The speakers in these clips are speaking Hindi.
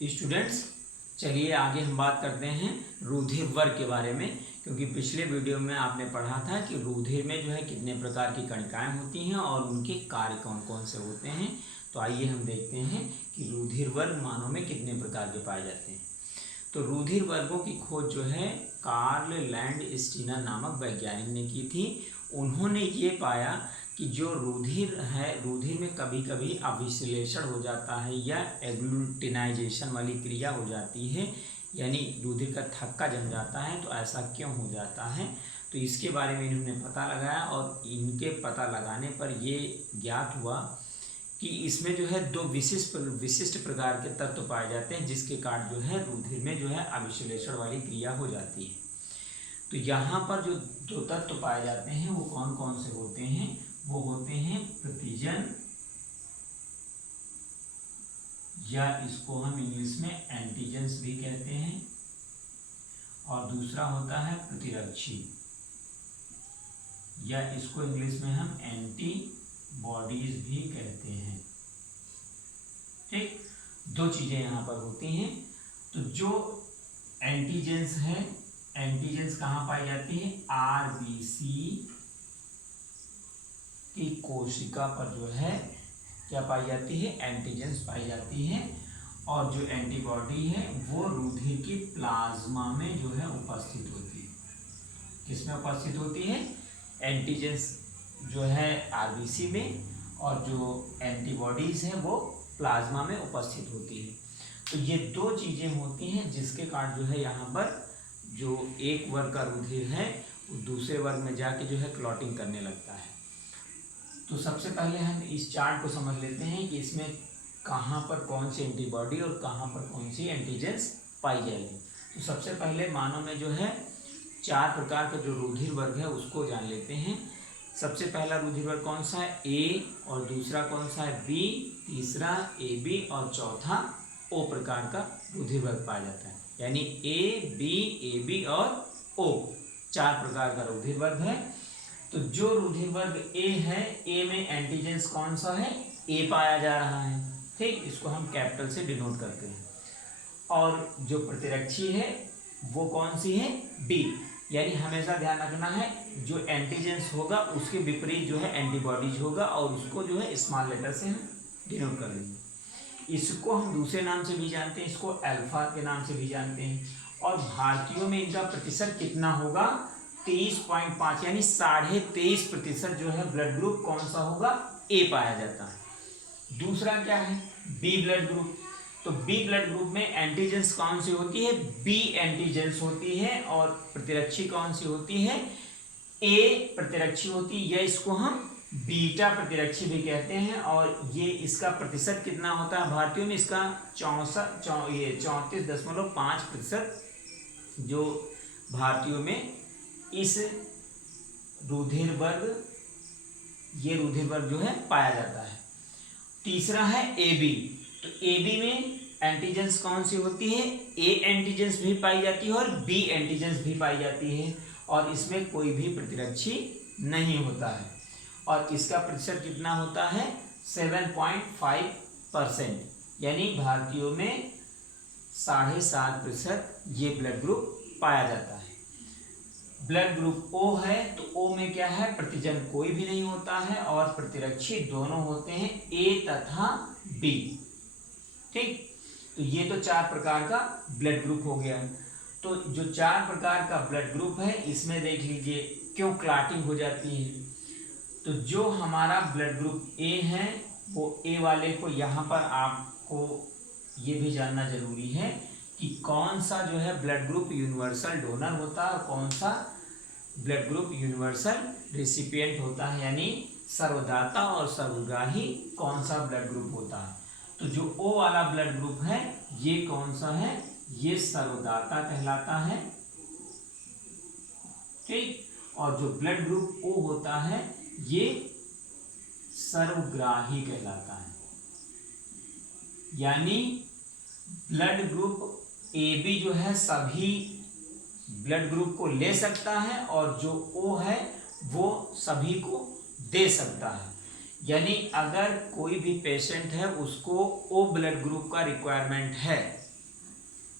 स्टूडेंट्स, चलिए आगे हम बात करते हैं रुधिर वर्ग के बारे में। क्योंकि पिछले वीडियो में आपने पढ़ा था कि रुधिर में जो है कितने प्रकार की कणिकाएं होती हैं और उनके कार्य कौन कौन से होते हैं। तो आइए हम देखते हैं कि रुधिर वर्ग मानव में कितने प्रकार के पाए जाते हैं। तो रुधिर वर्गों की खोज जो है कार्ल लैंडस्टीनर नामक वैज्ञानिक ने की थी। उन्होंने ये पाया कि जो रुधिर है, रुधिर में कभी कभी अभिश्लेषण हो जाता है या एग्लूटिनाइजेशन वाली क्रिया हो जाती है, यानी रुधिर का थक्का जम जाता है। तो ऐसा क्यों हो जाता है, तो इसके बारे में इन्होंने पता लगाया और इनके पता लगाने पर ये ज्ञात हुआ कि इसमें जो है दो विशिष्ट प्रकार के तत्व पाए जाते हैं, जिसके कारण जो है रुधिर में जो है अभिश्लेषण वाली क्रिया हो जाती है। तो यहाँ पर जो दो तत्व पाए जाते हैं वो कौन कौन से होते हैं, वो होते हैं प्रतिजन, या इसको हम इंग्लिश में एंटीजेंस भी कहते हैं, और दूसरा होता है प्रतिरक्षी, या इसको इंग्लिश में हम एंटीबॉडीज भी कहते हैं। ठीक, दो चीजें यहाँ पर होती हैं। तो जो एंटीजेंस है, एंटीजेंस कहाँ पाई जाती है, आरबीसी की कोशिका पर जो है क्या पाई जाती है, एंटीजेंस पाई जाती है। और जो एंटीबॉडी है वो रुधिर की प्लाज्मा में जो है उपस्थित होती है। किसमें उपस्थित होती है, एंटीजेंस जो है आरबीसी में, और जो एंटीबॉडीज हैं वो प्लाज्मा में उपस्थित होती है। तो ये दो चीजें होती हैं जिसके कारण जो है यहाँ पर जो एक वर्ग का रुधिर है वो दूसरे वर्ग में जाके जो है क्लॉटिंग करने लगता है। तो सबसे पहले हम इस चार्ट को समझ लेते हैं कि इसमें कहाँ पर कौन सी एंटीबॉडी और कहाँ पर कौन सी एंटीजेंस पाई जाएगी। तो सबसे पहले मानव में जो है 4 प्रकार का जो रुधिर वर्ग है उसको जान लेते हैं। सबसे पहला रुधिर वर्ग कौन सा है, ए, और दूसरा कौन सा है, बी, तीसरा ए बी, और चौथा ओ प्रकार का रुधिर वर्ग पाया जाता है। यानी ए बी और ओ 4 प्रकार का रुधिर वर्ग है। तो जो रुधिर वर्ग ए है, ए में एंटीजेंस कौन सा है, ए पाया जा रहा है। ठीक, इसको हम कैपिटल से डिनोट करते हैं। और जो प्रतिरक्षी है वो कौन सी है, बी। यानी हमेशा ध्यान रखना है जो एंटीजेंस होगा उसके विपरीत जो है एंटीबॉडीज होगा, और उसको जो है स्मॉल लेटर से हम डिनोट कर लेंगे। इसको हम दूसरे नाम से भी जानते हैं, इसको अल्फा के नाम से भी जानते हैं। और भारतीयों में इनका प्रतिशत कितना होगा, 23.5, यानी 23.5% जो है ब्लड ग्रुप कौन सा होगा, ए पाया जाता है। दूसरा क्या है, बी ब्लड ग्रुप। तो बी ब्लड ग्रुप में एंटीजेंस कौन सी होती है, बी एंटीजेंस होती है, और प्रतिरक्षी कौन सी होती है, ए प्रतिरक्षी होती है, या इसको हम बीटा प्रतिरक्षी भी कहते हैं। और ये इसका प्रतिशत कितना होता है भारतीयों में, इसका 34.5% जो भारतीयों में इस रुधिर वर्ग, ये रुधिर वर्ग जो है पाया जाता है। तीसरा है ए बी। तो ए बी में एंटीजेंस कौन सी होती है, ए एंटीजेंस भी पाई जाती है और बी एंटीजेंस भी पाई जाती है, और इसमें कोई भी प्रतिरक्षी नहीं होता है। और इसका प्रतिशत कितना होता है, 7.5%, यानी भारतीयों में 7.5% ये ब्लड ग्रुप पाया जाता है। ब्लड ग्रुप ओ है, तो ओ में क्या है, प्रतिजन कोई भी नहीं होता है और प्रतिरक्षी दोनों होते हैं, ए तथा बी। ठीक, तो ये तो 4 प्रकार का ब्लड ग्रुप हो गया। तो जो 4 प्रकार का ब्लड ग्रुप है इसमें देख लीजिए क्यों क्लॉटिंग हो जाती है। तो जो हमारा ब्लड ग्रुप ए है वो ए वाले को यहाँ पर आपको ये भी जानना जरूरी है कि कौन सा जो है ब्लड ग्रुप यूनिवर्सल डोनर होता है और कौन सा ब्लड ग्रुप यूनिवर्सल रेसिपिएंट होता है, यानी सर्वदाता और सर्वग्राही कौन सा ब्लड ग्रुप होता है। तो जो ओ वाला ब्लड ग्रुप है ये कौन सा है, ये सर्वदाता कहलाता है। ठीक, और जो ब्लड ग्रुप ओ होता है ये सर्वग्राही कहलाता है। यानी ब्लड ग्रुप ए बी जो है सभी ब्लड ग्रुप को ले सकता है, और जो ओ है वो सभी को दे सकता है। यानी अगर कोई भी पेशेंट है उसको ओ ब्लड ग्रुप का रिक्वायरमेंट है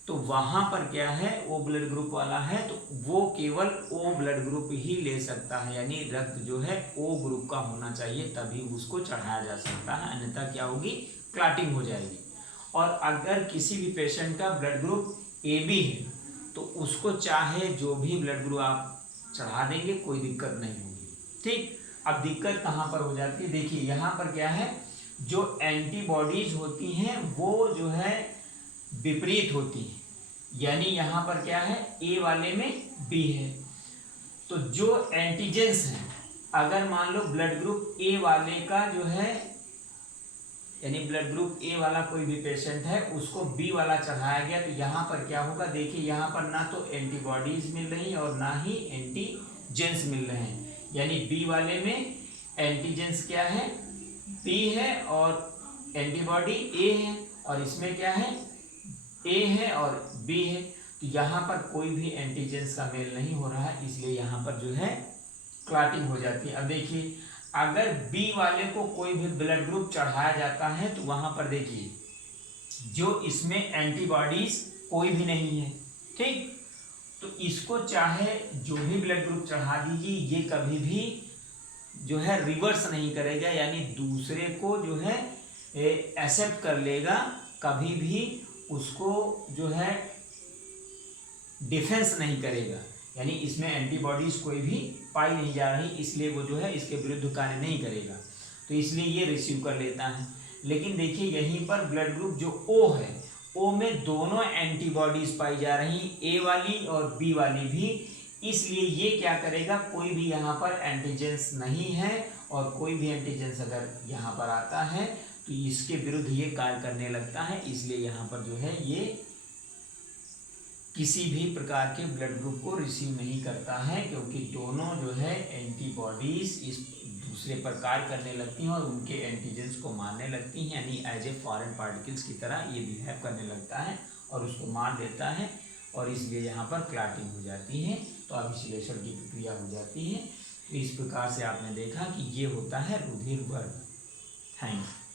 तो वहाँ पर क्या है, ओ ब्लड ग्रुप वाला है तो वो केवल ओ ब्लड ग्रुप ही ले सकता है, यानी रक्त जो है ओ ग्रुप का होना चाहिए तभी उसको चढ़ाया जा सकता है, अन्यथा क्या होगी, क्लॉटिंग हो जाएगी। और अगर किसी भी पेशेंट का ब्लड ग्रुप ए बी है तो उसको चाहे जो भी ब्लड ग्रुप आप चढ़ा देंगे, कोई दिक्कत नहीं होगी। ठीक, अब दिक्कत कहाँ पर हो जाती है, देखिए यहाँ पर क्या है, जो एंटीबॉडीज होती हैं वो जो है विपरीत होती है, यानी यहाँ पर क्या है, ए वाले में बी है। तो जो एंटीजेंस है, अगर मान लो ब्लड ग्रुप ए वाले का जो है, यानी ब्लड ग्रुप ए वाला कोई भी पेशेंट है उसको बी वाला चढ़ाया गया, तो यहाँ पर क्या होगा, देखिए यहाँ पर ना तो एंटीबॉडीज मिल रही और ना ही एंटीजेंस मिल रहे हैं, यानी बी वाले में एंटीजेंस क्या है, बी है और एंटीबॉडी ए है, और इसमें क्या है, ए है और बी है, तो यहाँ पर कोई भी एंटीजेंस का मेल नहीं हो रहा है, इसलिए यहाँ पर जो है क्लॉटिंग हो जाती है। अब देखिए अगर बी वाले को कोई भी ब्लड ग्रुप चढ़ाया जाता है तो वहां पर देखिए जो इसमें एंटीबॉडीज कोई भी नहीं है, ठीक, तो इसको चाहे जो भी ब्लड ग्रुप चढ़ा दीजिए, ये कभी भी जो है रिवर्स नहीं करेगा, यानी दूसरे को जो है एक्सेप्ट कर लेगा, कभी भी उसको जो है डिफेंस नहीं करेगा, यानी इसमें एंटीबॉडीज कोई भी पाई नहीं जा रही, इसलिए वो जो है इसके विरुद्ध कार्य नहीं करेगा, तो इसलिए ये रिसीव कर लेता है। लेकिन देखिए यहीं पर ब्लड ग्रुप जो ओ है, ओ में दोनों एंटीबॉडीज पाई जा रही, ए वाली और बी वाली भी, इसलिए ये क्या करेगा, कोई भी यहाँ पर एंटीजेंस नहीं है, और कोई भी एंटीजेंस अगर यहाँ पर आता है तो इसके विरुद्ध ये कार्य करने लगता है, इसलिए यहाँ पर जो है ये किसी भी प्रकार के ब्लड ग्रुप को रिसीव नहीं करता है, क्योंकि दोनों जो है एंटीबॉडीज इस दूसरे पर कार्य करने लगती हैं और उनके एंटीजेंस को मारने लगती हैं, यानी एज ए फॉरेन पार्टिकल्स की तरह ये बिहेव करने लगता है और उसको मार देता है, और इसलिए यहाँ पर क्लॉटिंग हो जाती है, तो अभिश्लेषण की प्रक्रिया हो जाती है। तो इस प्रकार से आपने देखा कि ये होता है रुधिर वर्ग। Thank you.